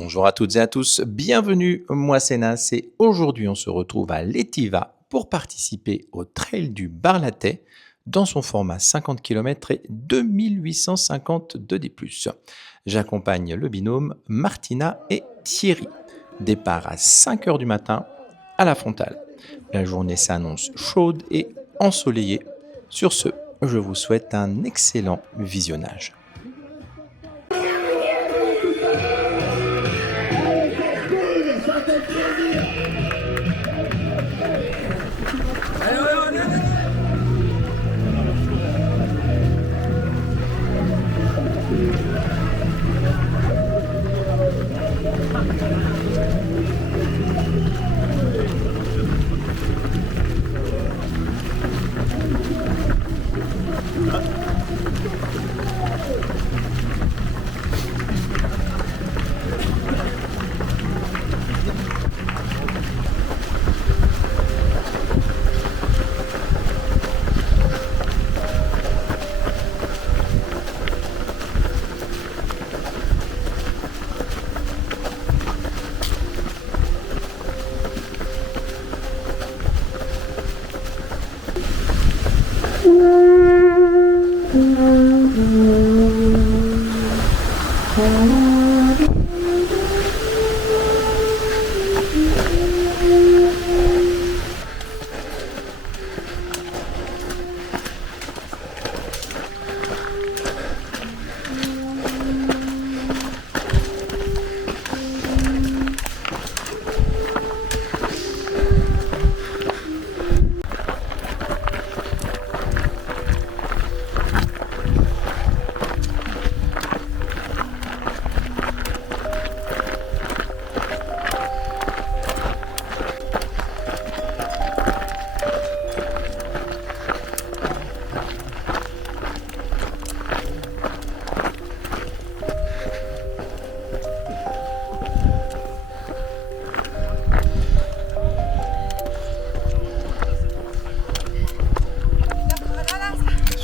Bonjour à toutes et à tous, bienvenue, moi c'est Nas et aujourd'hui on se retrouve à l'Étiva pour participer au Trail du Bar-Latet dans son format 50 km et 2850 de D+. J'accompagne le binôme Martina et Thierry. Départ à 5 heures du matin à la Frontale. La journée s'annonce chaude et ensoleillée. Sur ce, je vous souhaite un excellent visionnage.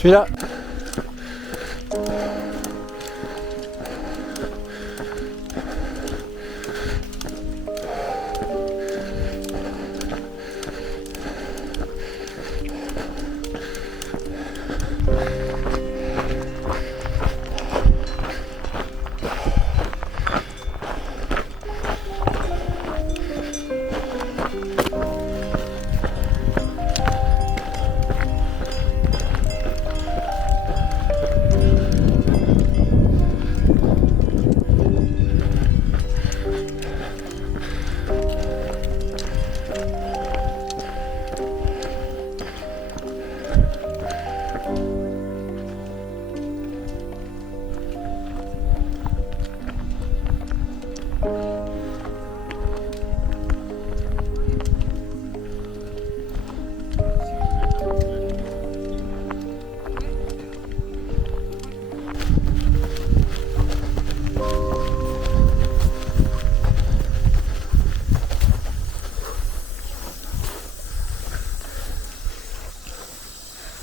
Celui-là.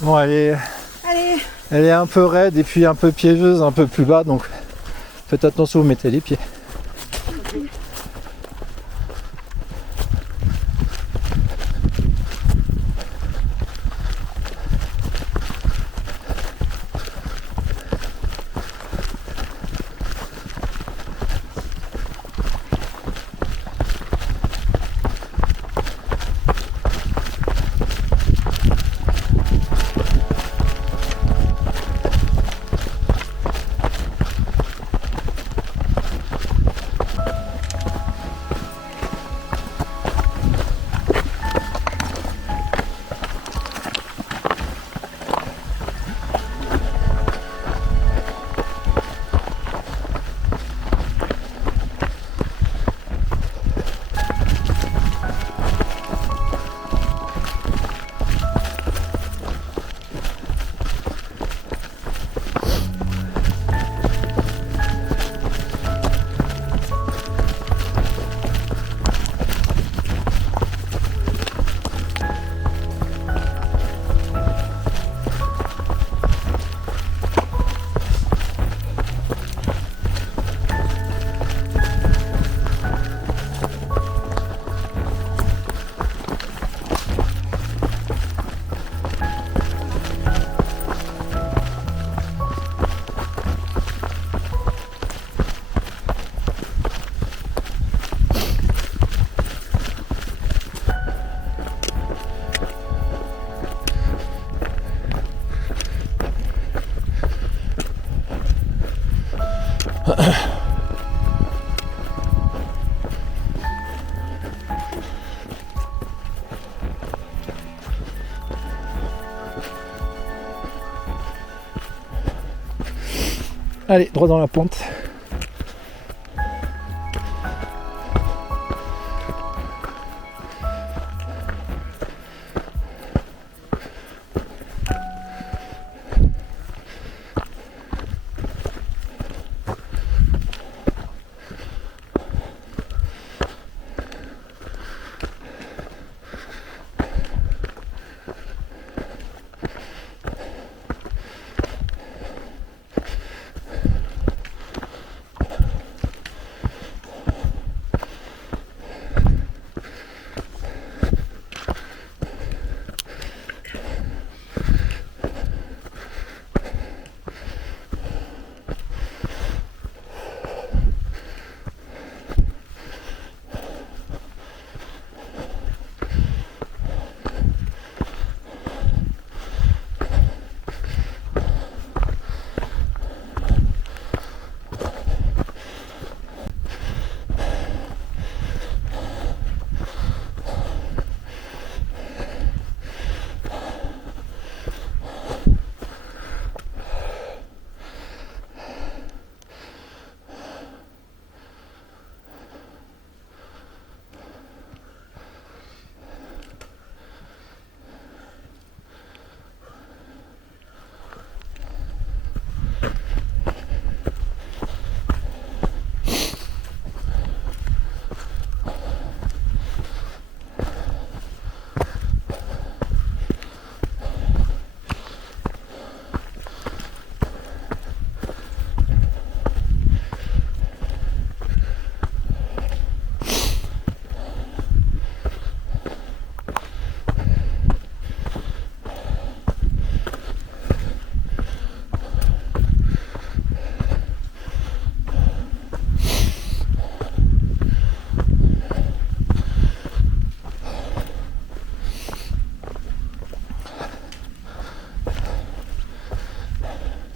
Bon, elle est un peu raide et puis un peu piégeuse, un peu plus bas, donc faites attention où vous mettez les pieds. Allez, droit dans la pente.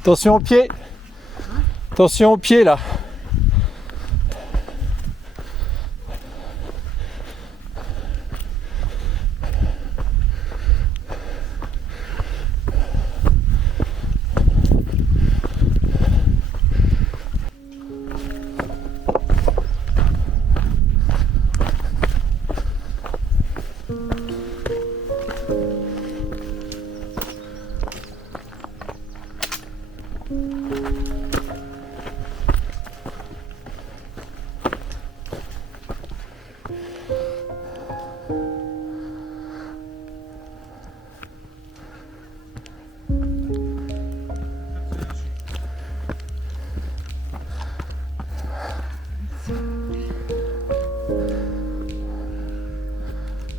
Attention au pied. Attention au pied là.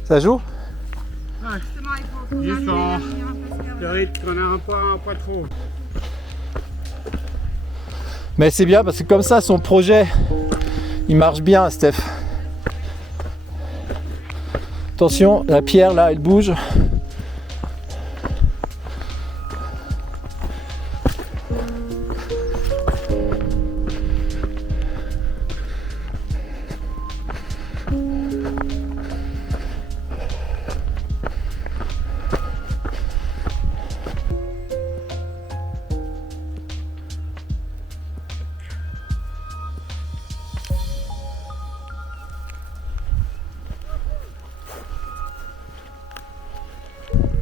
Ça joue? Juste le rythme qu'on a pas trop. Mais c'est bien parce que comme ça son projet il marche bien, Steph. Attention, la pierre là elle bouge.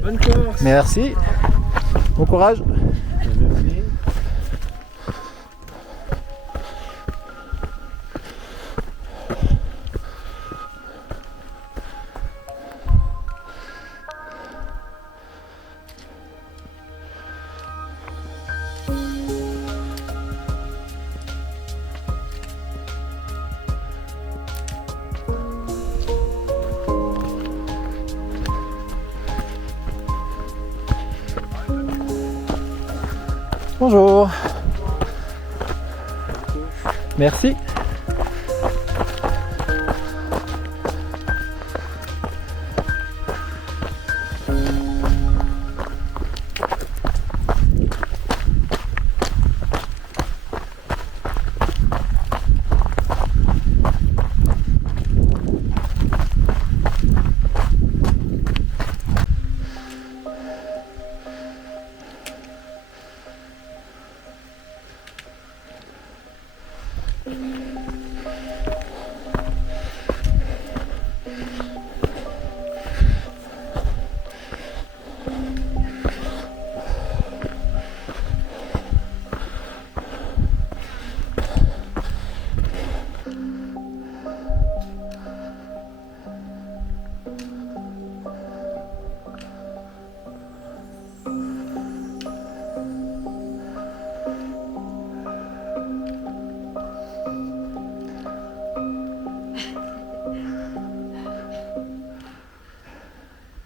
Bonne course. Merci. Bon courage. Bonjour. Merci.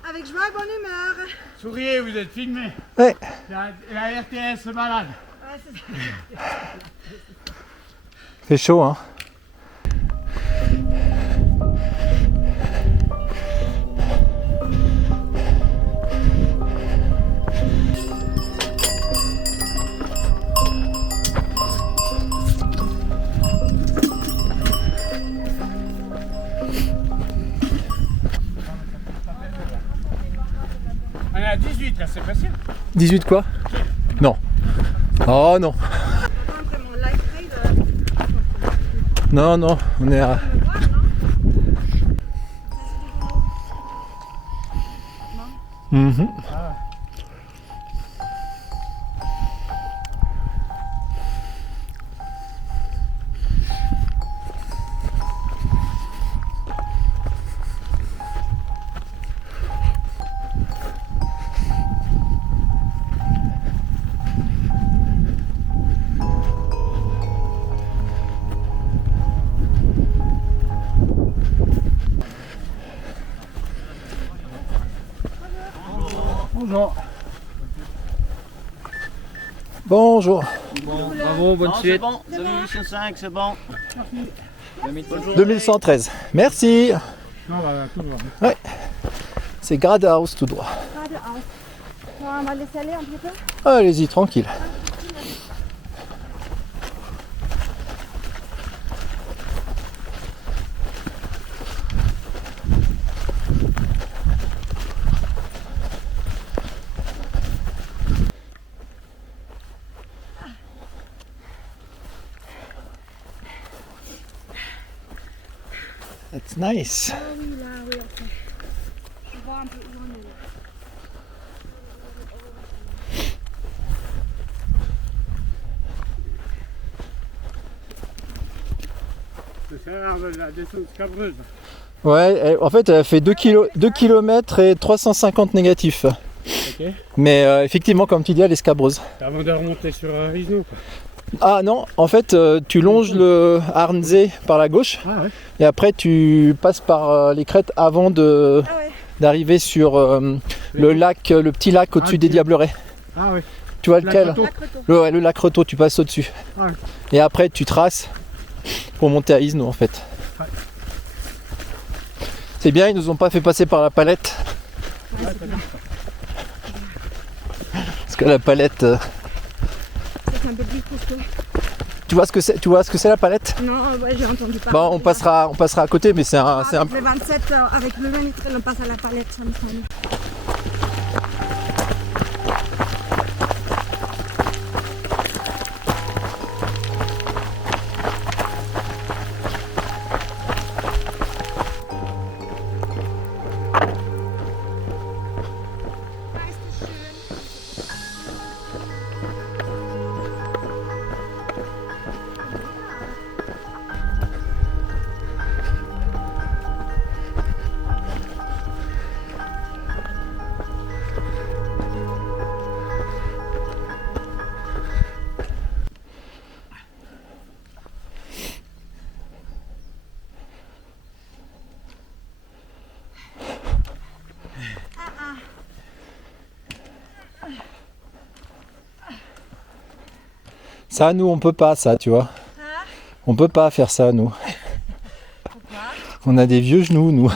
Avec joie et bonne humeur. Souriez, vous êtes filmé. Ouais. La RTS se balade. Ouais, c'est ça. Fait chaud, hein. On est à 18 là, c'est facile. 18 quoi? Non. Oh non. Vraiment light trail. Non, non, on est à... Mhm. Bonjour. Bonjour. Bon, bravo, bonne suite. C'est bon, 2805, c'est bon. 2113. Merci. Non, on va tout voir. C'est Gradhaus tout droit. Geradeaus. On va laisser aller un petit peu. Allez-y, tranquille. That's nice. Ah oui, là, oui, ok. Je vois un peu où on est là. C'est la descente scabreuse. Ouais, en fait, elle a fait 2 km et 350 négatifs. Ok. Mais effectivement, comme tu dis, elle est scabreuse. Avant de remonter sur Rizno, quoi. Ah non, en fait, tu longes le Arnzé par la gauche Ah ouais. et après tu passes par les crêtes avant Ah ouais. d'arriver sur le lac, le petit lac au-dessus des ok. Diablerets. Ah ouais. Tu vois Lac lequel? Retaux. La Creto. Ouais, le lac Retaux, tu passes au-dessus. Ah ouais. Et après tu traces pour monter à Isno en fait. Ouais. C'est bien, ils nous ont pas fait passer par la palette. Ouais, c'est bien. Parce que la palette... C'est un peu plus costaud. tu vois ce que c'est? Tu vois ce que c'est la palette? Non, ouais, j'ai entendu parler. Bon, on passera à côté, mais c'est un... Avec le 27, avec le 23, on passe à la palette, ça me semble. Ça, nous, on peut pas, ça, tu vois. On peut pas faire ça, nous. On a des vieux genoux, nous.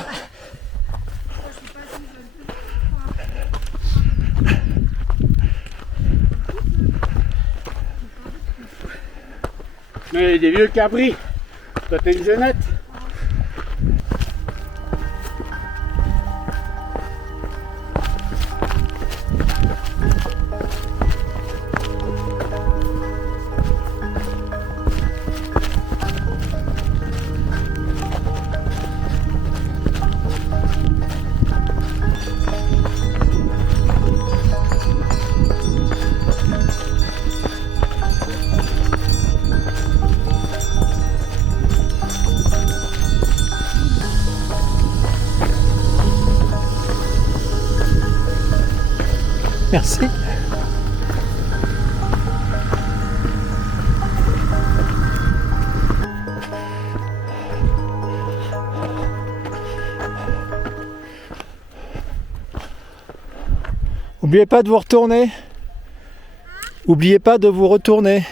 Mais des vieux cabris. Toi t'es une jeunette. Merci. N'oubliez pas de vous retourner. N'oubliez pas de vous retourner.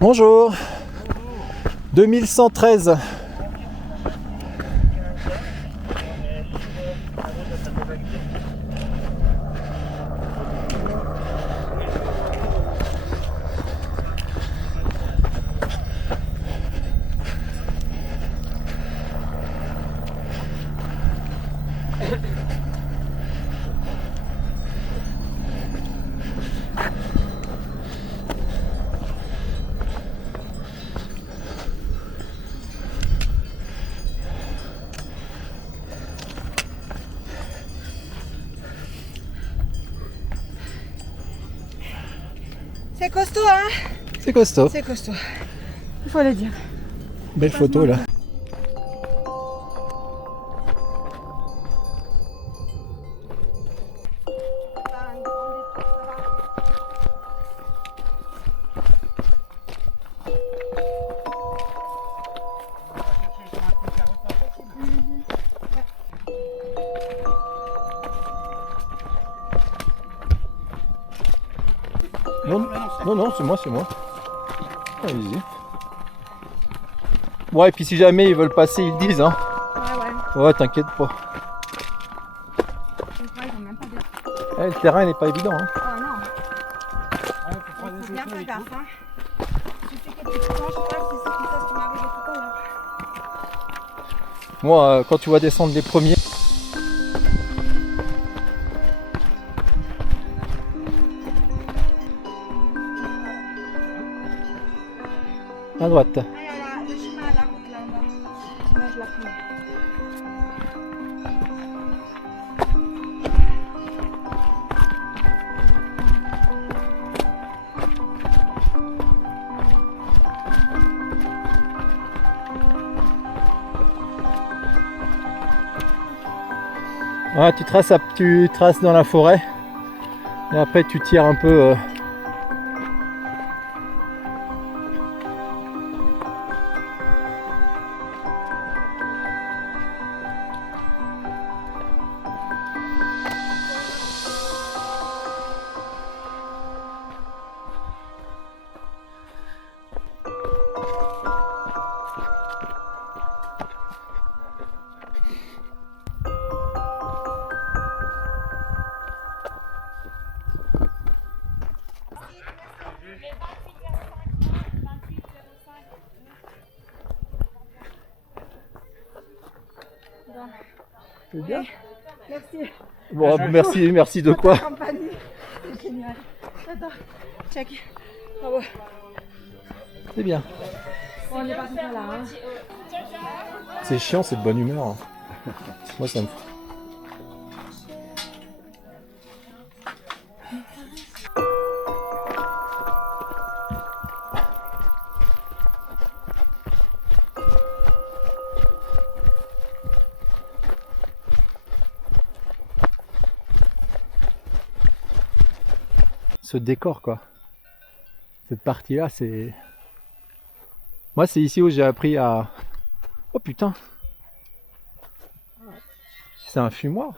Bonjour. 2113. C'est costaud, hein? C'est costaud. C'est costaud. Il faut le dire. Belle photo là. Non, c'est moi. Allez-y. Ouais, et puis si jamais ils veulent passer, ils le disent, hein. Ouais, t'inquiète pas. Le terrain, il n'est pas évident, hein. Ah non. Faut bien faire gaffe, hein. Tu sais que tu te penches pas, c'est ce qui m'arrive tout à l'heure. Moi, quand tu vois descendre les premiers... À droite. Ah, il y a le chemin à la route là-bas. Moi, je la prends. Ouais, tu traces dans la forêt. Et après, tu tires un peu... C'est bien. Merci. Bon, merci de quoi? Compagnie. C'est génial. Attends, check. Bravo. C'est bien. Bon, on est pas tout là, hein. C'est chiant, c'est de bonne humeur. Hein. Moi, ça me fout. Ce décor, quoi. Cette partie-là, c'est... Moi, c'est ici où j'ai appris à... Oh putain! C'est un fumoir.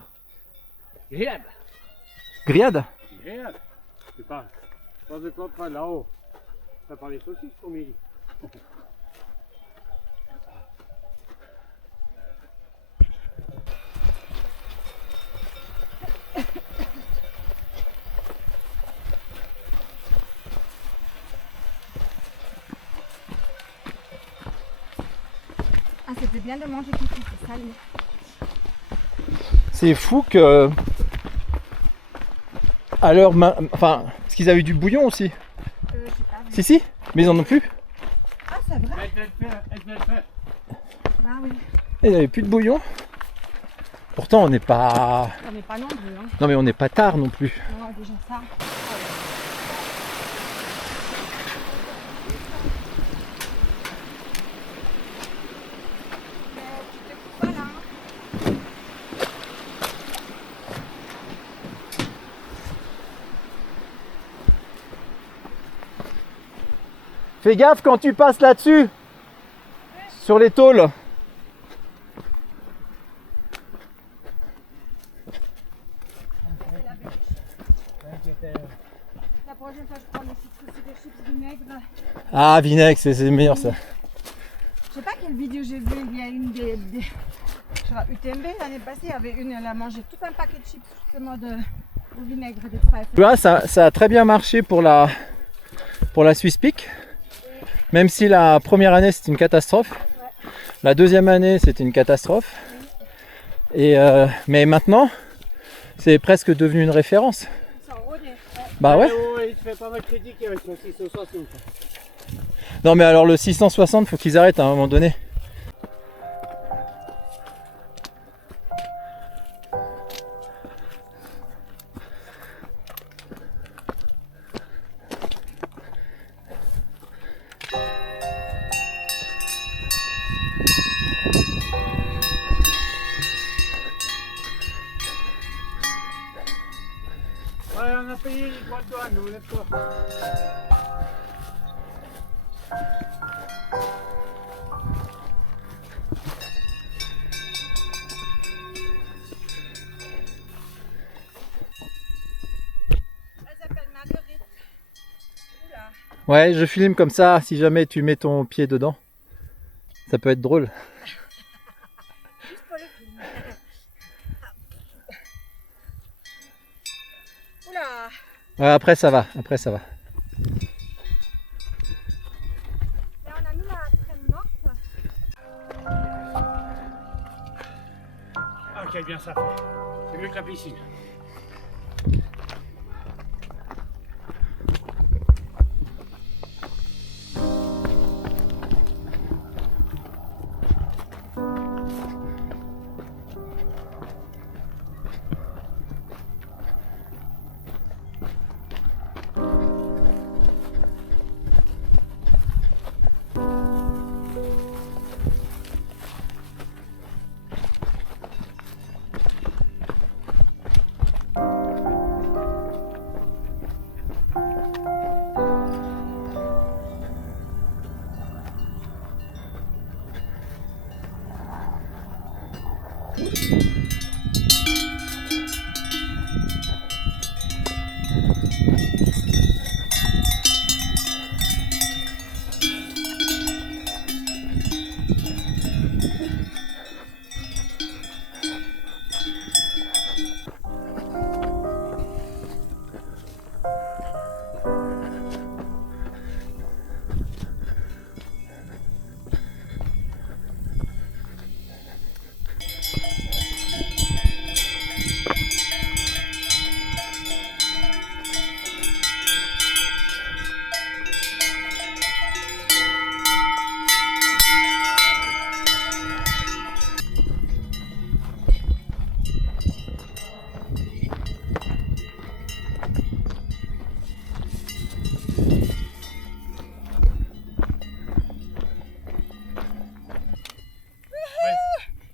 Grillade. Grillade? Grillade. C'est pas. Pas de quoi pas là-haut. Ça parle des saucisses pour midi. Ah, c'était bien de manger tout c'est salé. C'est fou que. À l'heure. Enfin, parce qu'ils avaient du bouillon aussi. Je sais pas. Si, mais ils en ont plus. Ah, c'est vrai. Elle devait le faire. Ah oui. Ils n'avaient plus de bouillon. Pourtant, on n'est pas. On n'est pas nombreux, hein. Non, mais on n'est pas tard non plus. Non, déjà ça. Fais gaffe quand tu passes là-dessus. Sur les tôles. La prochaine fois, je prends des chips vinaigre. Ah, vinaigre, c'est meilleur ça. Je sais pas quelle vidéo j'ai vue, il y a une des je crois, UTMB l'année passée, il y avait une, elle a mangé tout un paquet de chips justement au vinaigre des trèfles. Tu vois, ça a très bien marché pour la Swiss Peak. Même si la première année c'était une catastrophe. Ouais. La deuxième année c'était une catastrophe. Et mais maintenant, c'est presque devenu une référence. Ils sont rodés. Ouais. Bah ouais. Il se fait pas mal critiquer avec son 660. Non mais alors le 660, faut qu'ils arrêtent à un moment donné. Ouais, on a payé les droits de douane, on laisse pas. Elle s'appelle Marguerite. Oula. Ouais, je filme comme ça, si jamais tu mets ton pied dedans. Ça peut être drôle. Juste pour le film. Oula. Ouais, après ça va, après ça va. Là, on a mis la crème morte. Ah, quel bien ça fait. C'est mieux que la piscine.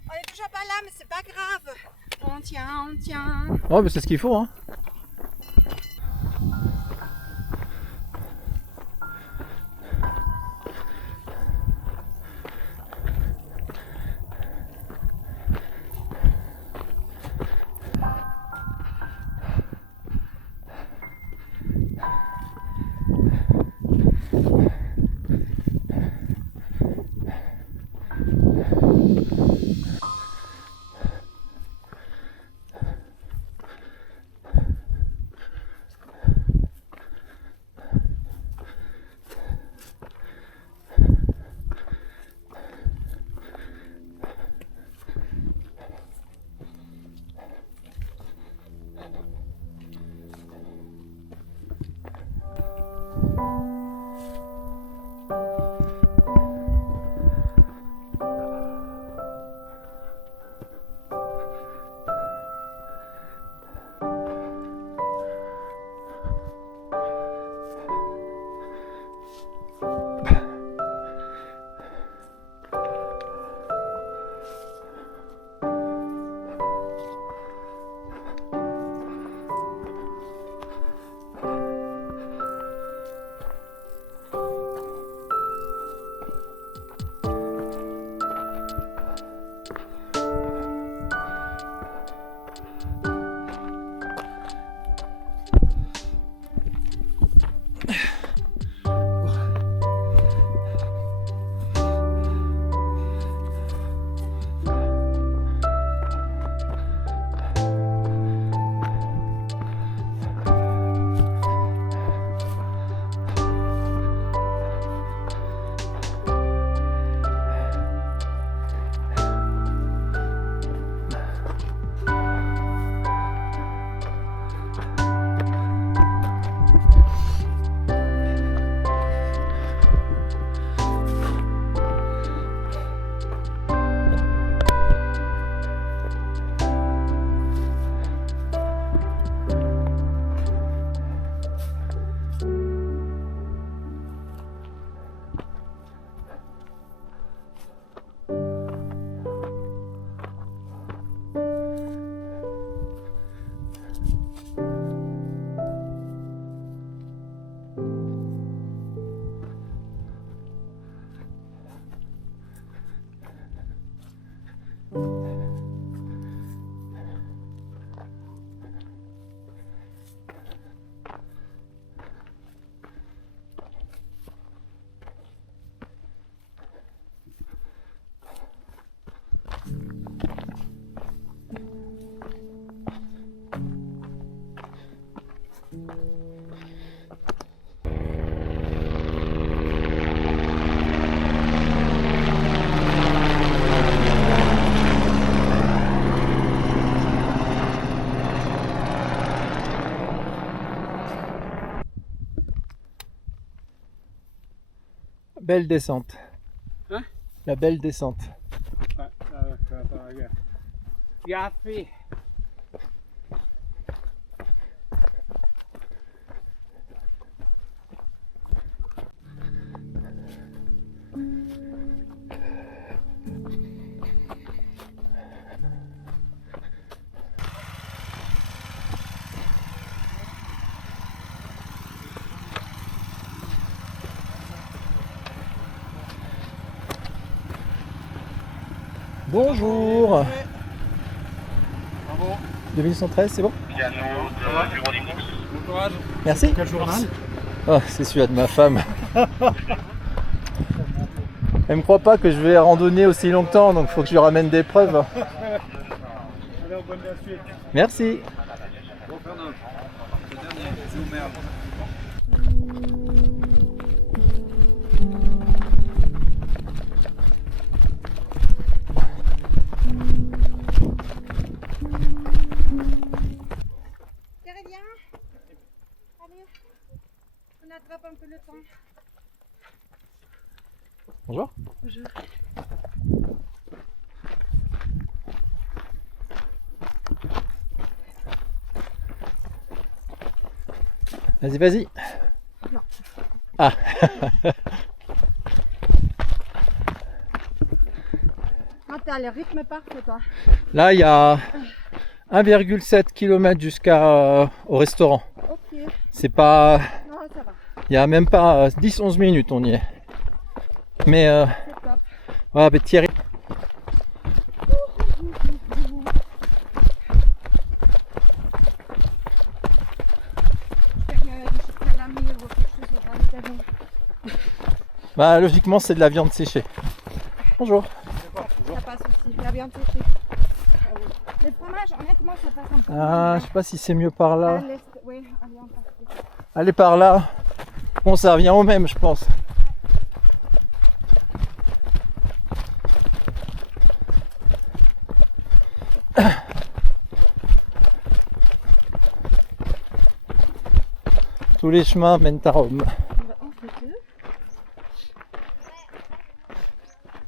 On est toujours pas là, mais c'est pas grave. On tient, on tient. Ouais, bah c'est ce qu'il faut, hein. belle descente. Hein? La belle descente. Ouais, regarde. Gaffe. Bonjour. Bravo. 2113, c'est bon? Bon courage. Merci. Quel journal? Oh, c'est celui-là de ma femme. Elle me croit pas que je vais randonner aussi longtemps, donc il faut que je lui ramène des preuves. Alors, bonne suite. Merci. Thierry, viens. Allez, on attrape un peu le temps. Bonjour. Bonjour. Vas-y, vas-y. Non. Ah. Ah, t'as le rythme parfait, toi. Là, il y a 1,7 km jusqu'à au restaurant. Ok. C'est pas... Non, ça va. Il y a même pas 10-11 minutes, on y est. Mais C'est top. voilà, mais Thierry. J'espère qu'il y a du salami ou quelque chose au ravitaillement. Bah, logiquement, c'est de la viande séchée. Bonjour. Ça passe aussi. La viande séchée. Les fromages, honnêtement, ça passe un peu. Ah, je sais pas si c'est mieux par là. Oui, allez, on passe. Allez par là. Bon, ça revient au même, je pense. Tous les chemins mènent à Rome. On fait deux.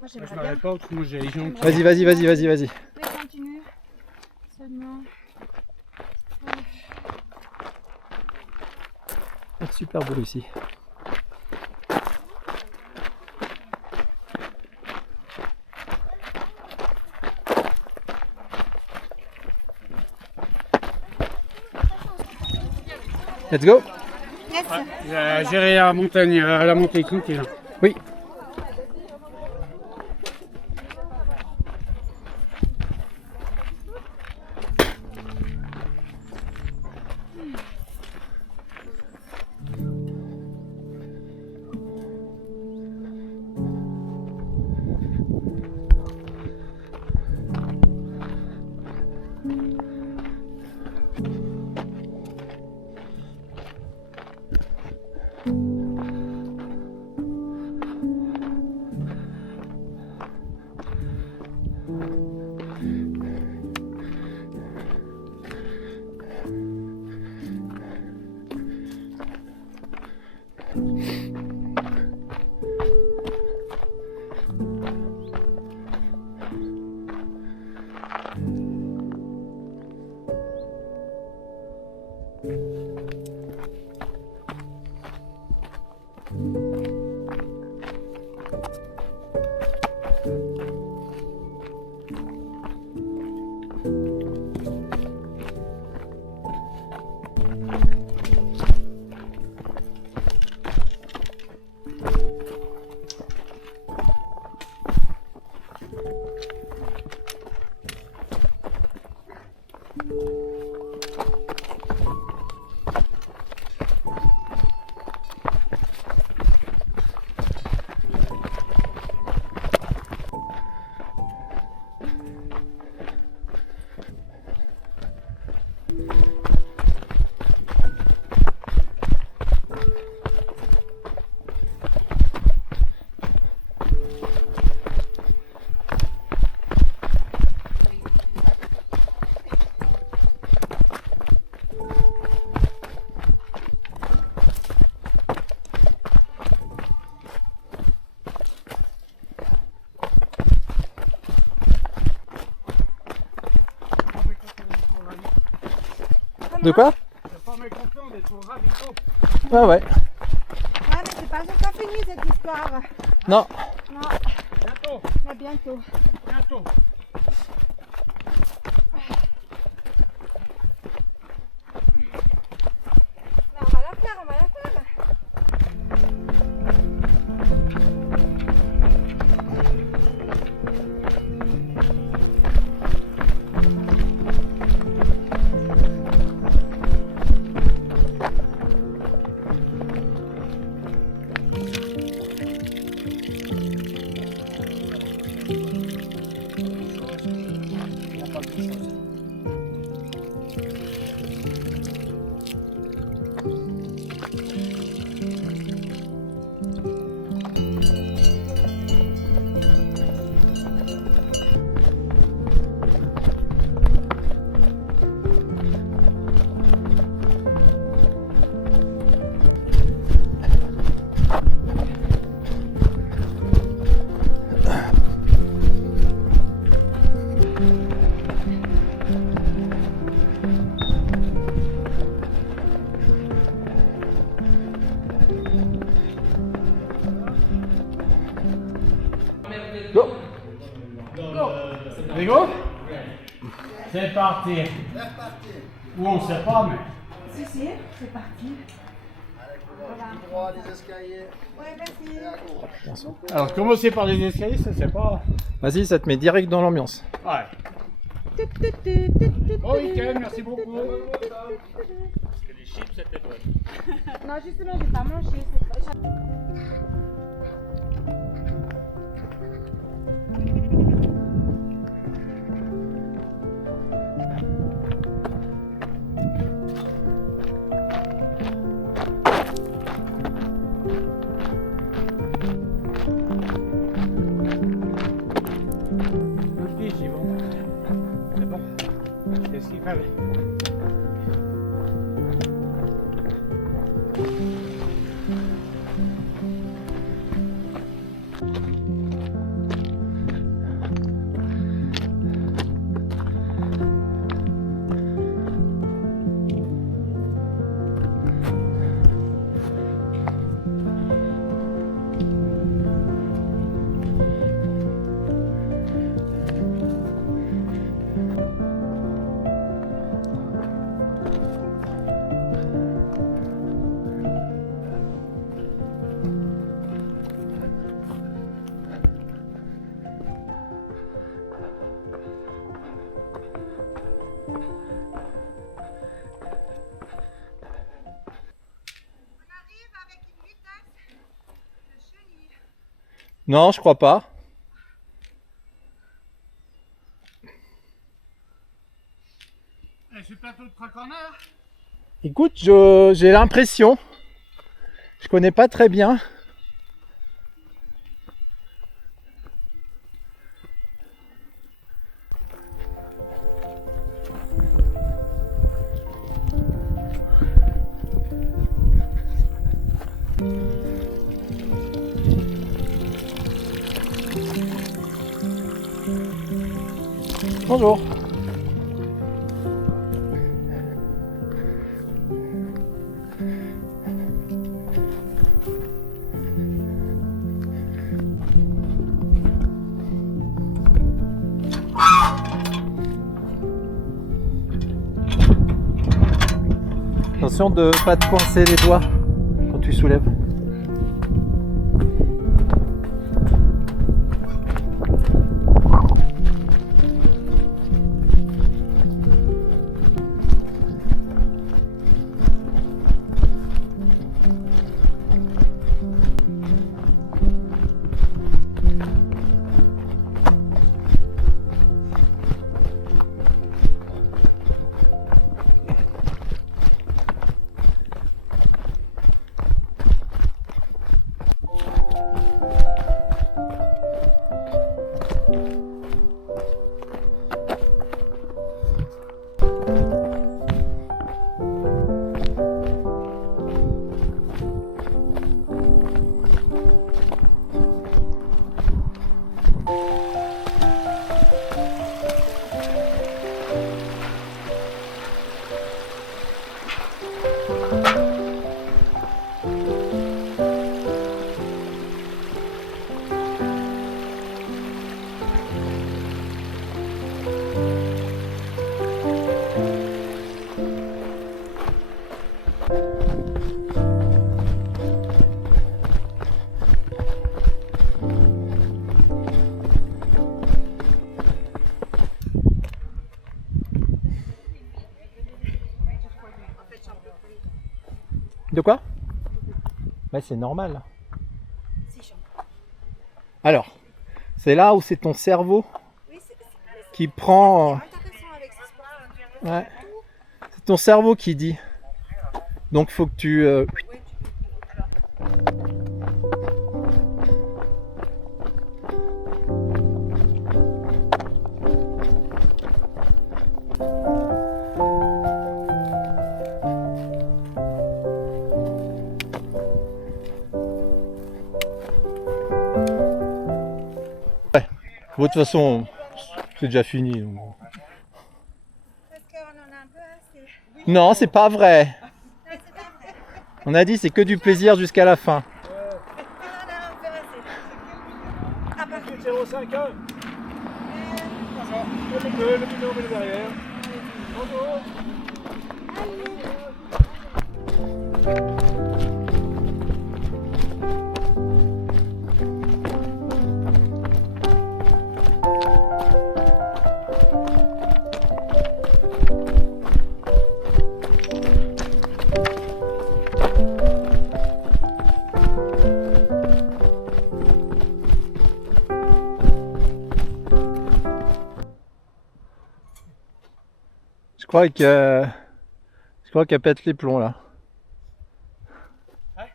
Moi, Je j'aimerais bien. m'arrête pas, autrement j'ai les jambes. Vas-y, vas-y, vas-y, vas-y, vas-y. Je continue. Seulement. Ah, super beau ici. Let's go. J'ai géré la montagne, la montée qui est là. Oui. De quoi? C'est pas mécontent d'être au ravito. Ah ouais. Ah, mais c'est pas encore fini cette histoire. Non. Non, Bientôt, mais bientôt. bientôt. Mais on va la faire, on va la faire. Go. Rigo? C'est parti. Où on sait pas, mais. Si, si, c'est parti. Droit, les escaliers. Ouais, merci. Alors, commencer par les escaliers, ça c'est pas. Vas-y, ça te met direct dans l'ambiance. Ouais. Bon week-end, merci beaucoup. Parce que les chips c'était bon. Non, justement, j'ai pas mangé. c'est pas- Je dis, j'y vais. C'est bon. C'est ce qu'il fallait. Non, je crois pas. Je suis plateau de Tracorneur. Écoute, j'ai l'impression. Je connais pas très bien. Bonjour. Attention de ne pas te coincer les doigts quand tu soulèves. De quoi? Ouais, c'est normal. C'est chiant. Alors, c'est là où c'est ton cerveau Oui, qui prend... intéressant avec ce sport. Ouais. C'est ton cerveau qui dit. Donc faut que tu... Bon, de toute façon, c'est déjà fini. Donc... Parce qu'on en a un peu assez. Non, c'est pas vrai. Non, c'est pas vrai. On a dit c'est que du plaisir jusqu'à la fin. On en a un peu assez. Ah, par contre, 051. Le binôme est derrière. Bonjour. Je crois qu'elle pète les plombs là. Ouais.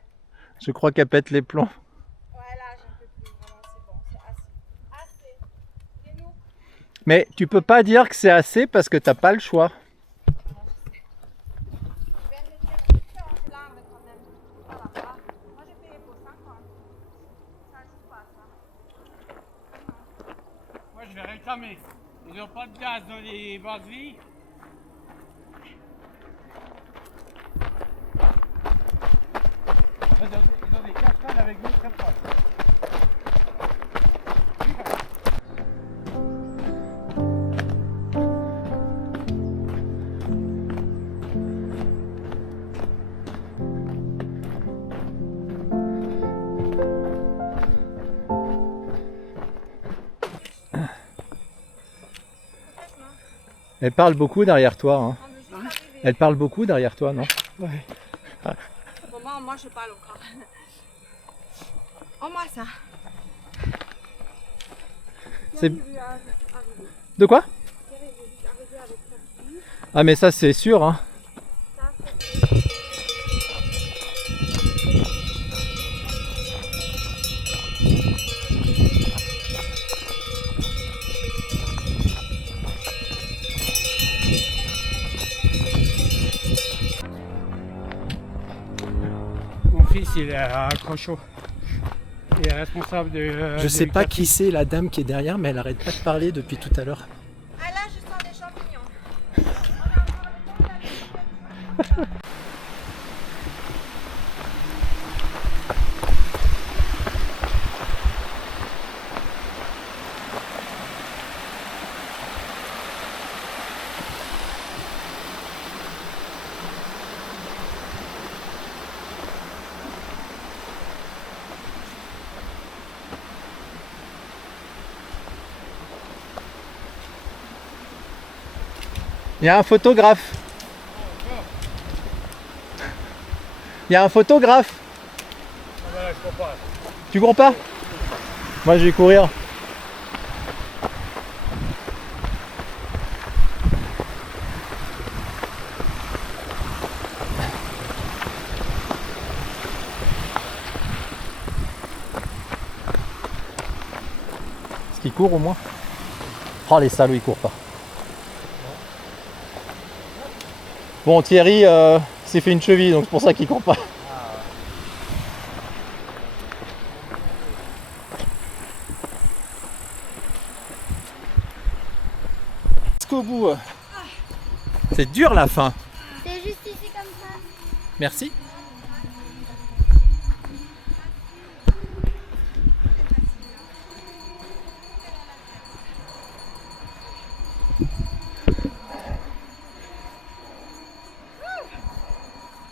Je crois qu'elle pète les plombs. ouais, là, j'en peux plus. Vraiment, c'est bon. C'est assez. Assez. Et nous? Mais tu peux pas dire que c'est assez parce que t'as pas le choix. Je viens de me dire que c'est large quand même. Voilà, ça. Moi, j'ai payé pour 50. Ça joue pas, ça. Moi, je vais réclamer. Ils n'ont pas de gaz dans les bases vies. Ils ont des cascades avec nous très proches. Elle parle beaucoup derrière toi. Hein. On veut juste arriver. Elle parle beaucoup derrière toi, non? Bon, moi, je parle encore. Oh, moi, ça. C'est... De quoi? Ah mais ça c'est sûr, hein. Mon fils, il est à Crochot. Il est responsable de... Je sais pas qui c'est la dame qui est derrière, mais elle arrête pas de parler depuis tout à l'heure. Ah, là, je sens des champignons. Il y a un photographe. Il y a un photographe. Voilà, je comprends. Tu cours pas? Moi je vais courir. Est-ce qu'il court au moins? Oh les salauds ils courent pas. Bon Thierry s'est fait une cheville donc c'est pour ça qu'il court pas. Jusqu'au bout. C'est dur la fin. C'est juste ici comme ça. Merci.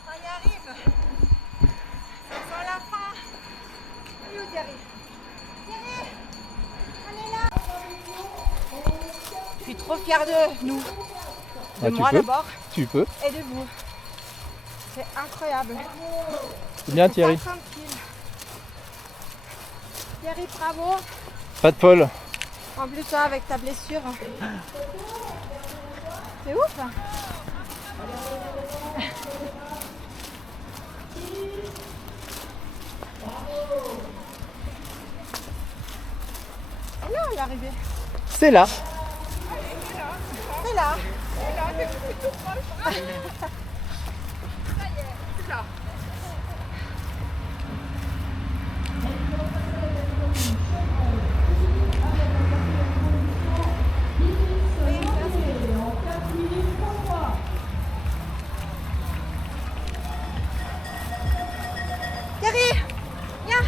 On y arrive. Ça sent la fin. Et où Thierry? Thierry, on est là. Je suis trop fière de nous. De Ah, moi tu peux. d'abord Tu peux. et de vous. C'est incroyable. C'est bien Thierry. Pas tranquille. Thierry, bravo. Pas de Paul. En plus, toi, avec ta blessure. C'est ouf. Elle est là, l'arrivée. C'est là. C'est là. Thierry, viens.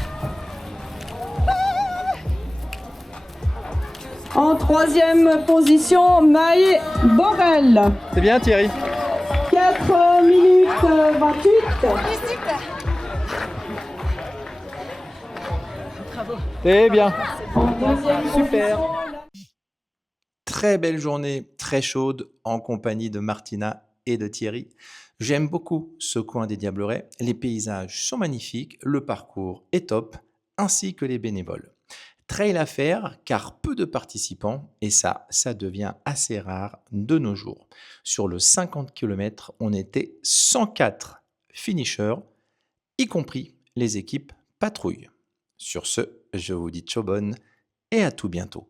En troisième position, Maë Borel. C'est bien Thierry. 4 minutes 28. Félicite. C'est bien. En deuxième Super. position, Très belle journée, très chaude, en compagnie de Martina et de Thierry. J'aime beaucoup ce coin des Diablerets. Les paysages sont magnifiques, le parcours est top, ainsi que les bénévoles. Trail à faire, car peu de participants, et ça devient assez rare de nos jours. Sur le 50 km, on était 104 finishers, y compris les équipes patrouille. Sur ce, je vous dis ciao bonne et à tout bientôt.